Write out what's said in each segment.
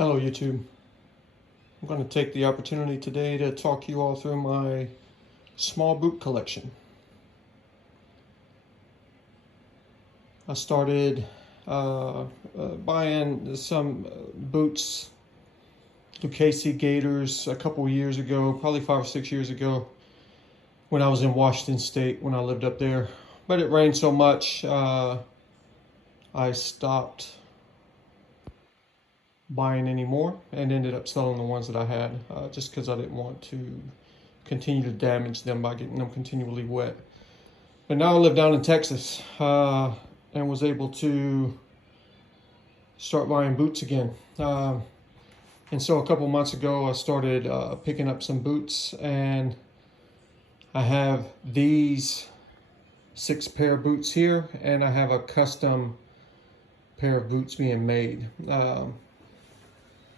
Hello YouTube. I'm going to take the opportunity today to talk you all through my small boot collection. I started buying some boots, Lucasy Gators, a couple years ago, probably 5 or 6 years ago, when I was in Washington State, when I lived up there. But it rained so much, I stopped buying any more and ended up selling the ones that I had, just because I didn't want to continue to damage them by getting them continually wet. But now I live down in Texas, and was able to start buying boots again. And so a couple months ago I started picking up some boots, and I have these 6 pair of boots here, and I have a custom pair of boots being made.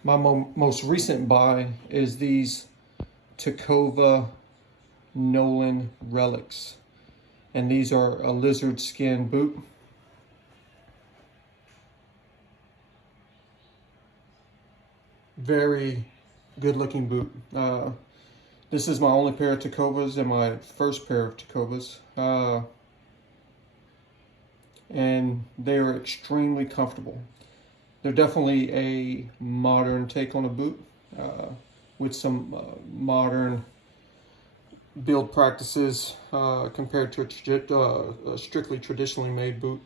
My most recent buy is these Tecova Nolan Relics, and these are a lizard skin boot. Very good looking boot. This is my only pair of Tecovas and my first pair of Tecovas, and they are extremely comfortable. They're definitely a modern take on a boot, with some modern build practices compared to a strictly traditionally made boot.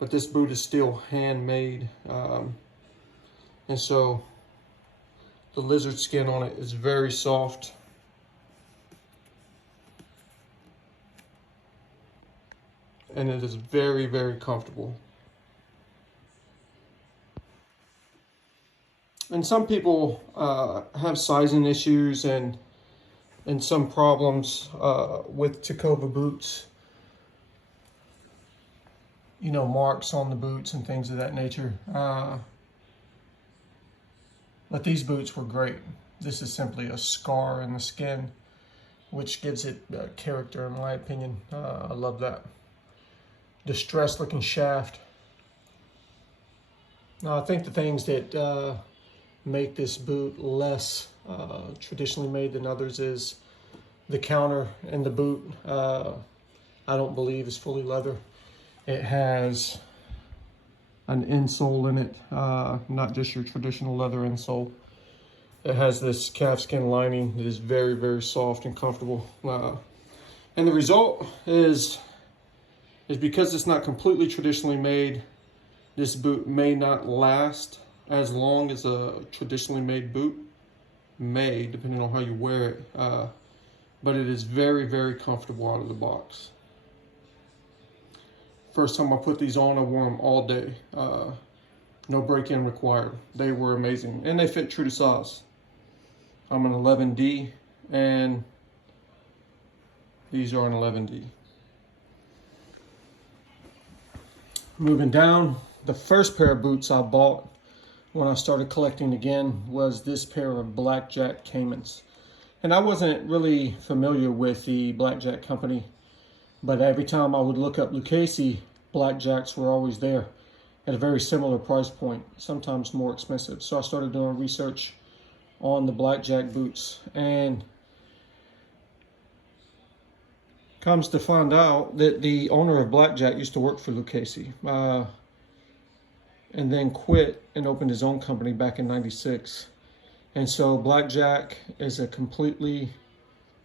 But this boot is still handmade, and so the lizard skin on it is very soft. And it is very, very comfortable. And some people have sizing issues and some problems with Tacova boots. You know, marks on the boots and things of that nature. But these boots were great. This is simply a scar in the skin, which gives it character, in my opinion. I love that. Distressed looking shaft. Now, I think the things that make this boot less traditionally made than others is the counter in the boot. I don't believe is fully leather. It has an insole in it, not just your traditional leather insole. It has this calfskin lining that is very, very soft and comfortable. And the result is because it's not completely traditionally made, this boot may not last as long as a traditionally made boot may, depending on how you wear it. But it is very, very comfortable out of the box. First time I put these on, I wore them all day. No break-in required. They were amazing, and they fit true to size. I'm an 11D, and these are an 11D. Moving down, the first pair of boots I bought when I started collecting again was this pair of Blackjack Cains. And I wasn't really familiar with the Blackjack company, but every time I would look up Lucasy, Blackjacks were always there at a very similar price point, sometimes more expensive. So I started doing research on the Blackjack boots, and comes to find out that the owner of Blackjack used to work for Lucasy, and then quit and opened his own company back in '96. And so Blackjack is a completely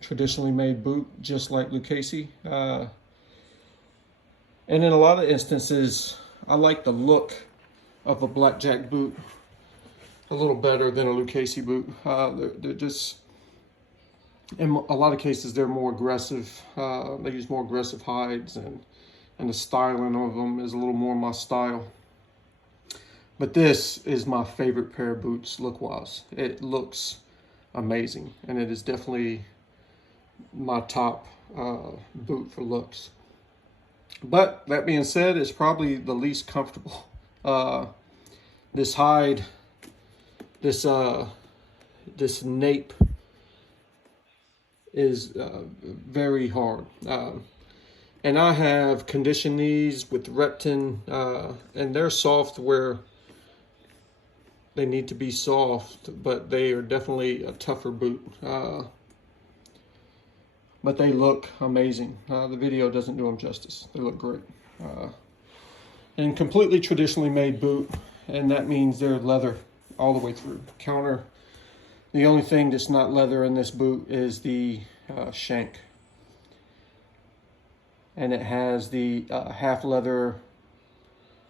traditionally made boot, just like Lucasy. And in a lot of instances, I like the look of a Blackjack boot a little better than a Lucasy boot. They're just, in a lot of cases, they're more aggressive. They use more aggressive hides, and the styling of them is a little more my style. But this is my favorite pair of boots look-wise. It looks amazing, and it is definitely my top boot for looks. But that being said, it's probably the least comfortable. This hide, this nape is very hard. And I have conditioned these with Reptin, and they're soft where they need to be soft, but they are definitely a tougher boot. But they look amazing. The video doesn't do them justice. They look great. And completely traditionally made boot, and that means they're leather all the way through. Counter. The only thing that's not leather in this boot is the shank. And it has the half leather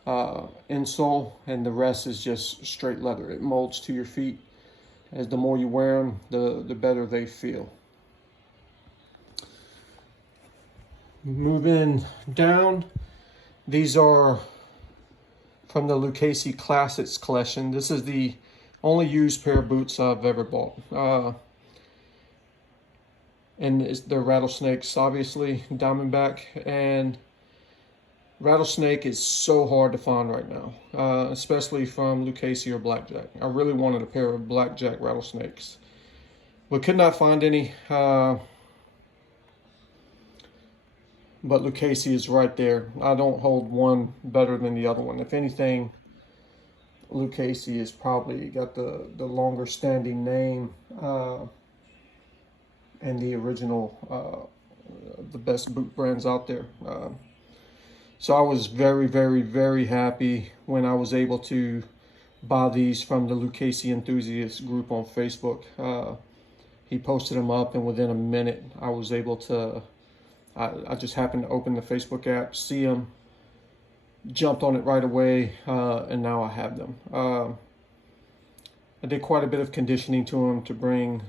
insole, and the rest is just straight leather. It molds to your feet. As the more you wear them, the better they feel. Moving down, these are from the Lucasy Classics collection. This is the only used pair of boots I've ever bought. And they're rattlesnakes, obviously, Diamondback. And rattlesnake is so hard to find right now, especially from Lucasy or Blackjack. I really wanted a pair of Blackjack rattlesnakes, but could not find any. But Lucasy is right there. I don't hold one better than the other one. If anything, Lucasy has probably got the longer standing name and the original, the best boot brands out there. So I was very, very, very happy when I was able to buy these from the Lucasy enthusiast group on Facebook. He posted them up, and within a minute I was able to, I just happened to open the Facebook app, see them, jumped on it right away, and now I have them. I did quite a bit of conditioning to them to bring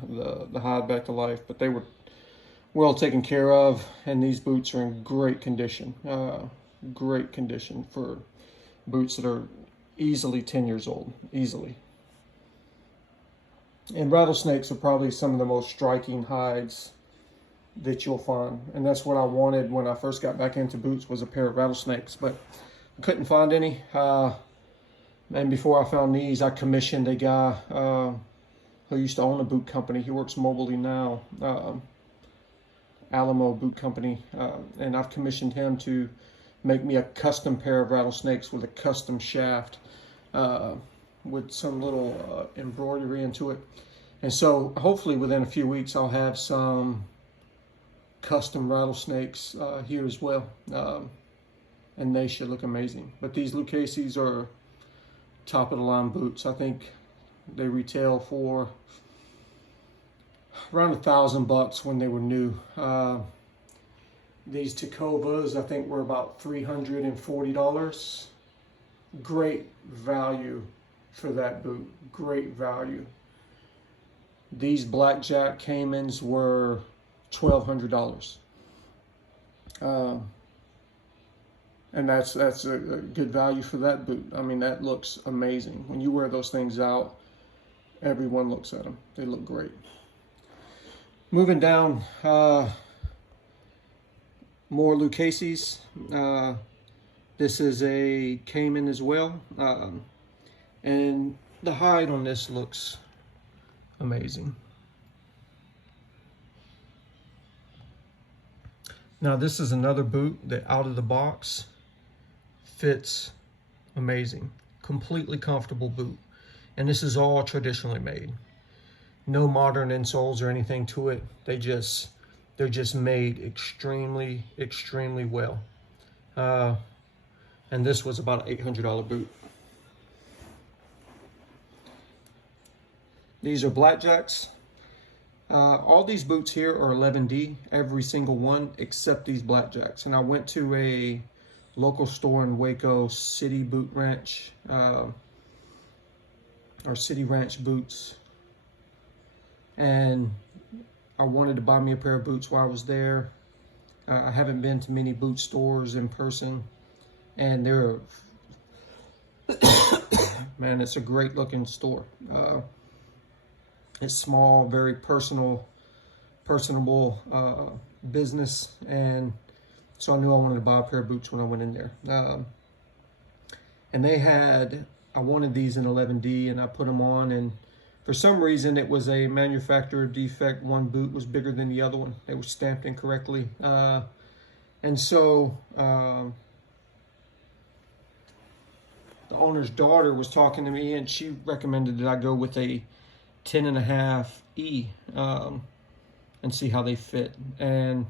the hide back to life, but they were well taken care of, and these boots are in great condition. Great condition for boots that are easily 10 years old, easily. And rattlesnakes are probably some of the most striking hides that you'll find, and that's what I wanted when I first got back into boots, was a pair of rattlesnakes, but I couldn't find any. And before I found these, I commissioned a guy who used to own a boot company. He works mobilely now, Alamo Boot Company, and I've commissioned him to make me a custom pair of rattlesnakes with a custom shaft with some little embroidery into it. And so hopefully within a few weeks I'll have some custom rattlesnakes here as well, and they should look amazing. But these Lucasies are top of the line boots. I think they retail for around $1,000 when they were new. These Tecovas I think were about $340. Great value for that boot. Great value. These Blackjack Caimans were $1,200, and that's a good value for that boot. I mean, that looks amazing. When you wear those things out, everyone looks at them. They look great. Moving down, more Lucasies. This is a caiman as well, and the hide on this looks amazing. Now this is another boot that out of the box fits amazing. Completely comfortable boot. And this is all traditionally made. No modern insoles or anything to it. They're just made extremely, extremely well. And this was about an $800 boot. These are Blackjacks. All these boots here are 11D, every single one except these Blackjacks. And I went to a local store in Waco, City Boot Ranch, or City Ranch Boots. And I wanted to buy me a pair of boots while I was there. I haven't been to many boot stores in person, and they're, man, it's a great looking store. It's small, very personable business, and so I knew I wanted to buy a pair of boots when I went in there. And they had, I wanted these in 11D, and I put them on, and for some reason it was a manufacturer defect. One boot was bigger than the other one. They were stamped incorrectly, and so the owner's daughter was talking to me, and she recommended that I go with a 10.5 E and see how they fit. And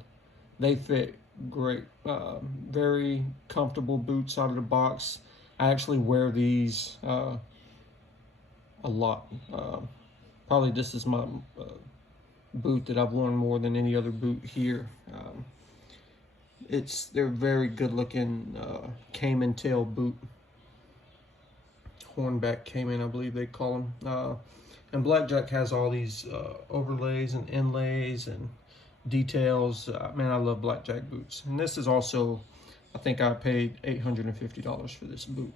they fit great. Very comfortable boots out of the box. I actually wear these a lot. Probably this is my boot that I've worn more than any other boot here. They're very good looking caiman tail boot. Hornback caiman, I believe they call them. And Blackjack has all these overlays and inlays and details. Man, I love Blackjack boots. And this is also, I think I paid $850 for this boot.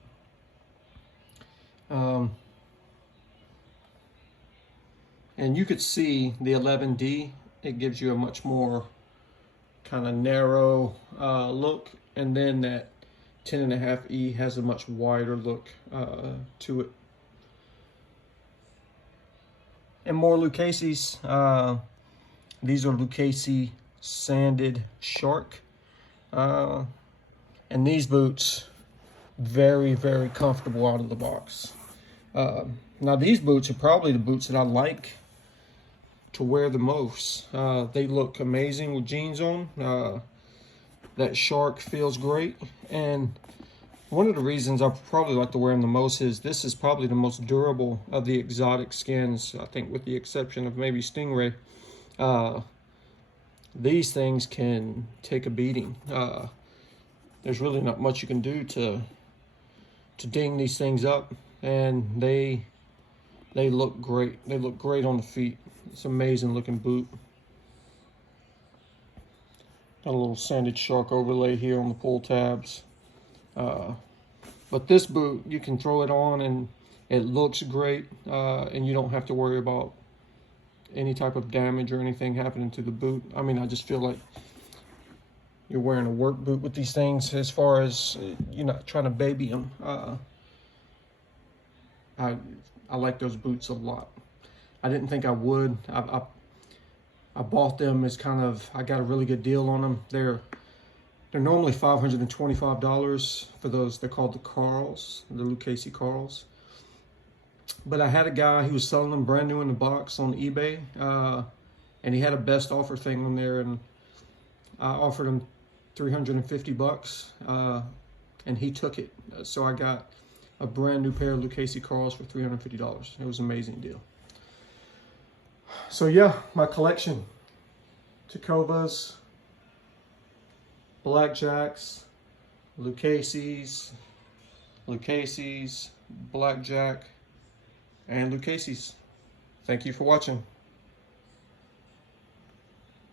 And you could see the 11D, it gives you a much more kind of narrow look, and then that 10.5 E has a much wider look to it. And more Lucasies. These are Lucasy Sanded Shark. And these boots, very, very comfortable out of the box. Now these boots are probably the boots that I like to wear the most. They look amazing with jeans on. That Shark feels great. And one of the reasons I probably like to wear them the most is this is probably the most durable of the exotic skins, I think, with the exception of maybe Stingray. These things can take a beating. There's really not much you can do to ding these things up, and they look great. They look great on the feet. It's an amazing looking boot. Got a little Sanded Shark overlay here on the pull tabs. But this boot, you can throw it on and it looks great, and you don't have to worry about any type of damage or anything happening to the boot. I mean, I just feel like you're wearing a work boot with these things, as far as you're not trying to baby them. I like those boots a lot. I didn't think I would. I bought them as kind of, I got a really good deal on them. They're normally $525 for those. They're called the Carls, the Lucasy Carls. But I had a guy who was selling them brand new in the box on eBay, and he had a best offer thing on there, and I offered him $350, and he took it. So I got a brand new pair of Lucasy Carls for $350. It was an amazing deal. So yeah, my collection: Tecovas, Blackjacks, Lucasies, Blackjack, and Lucasies. Thank you for watching.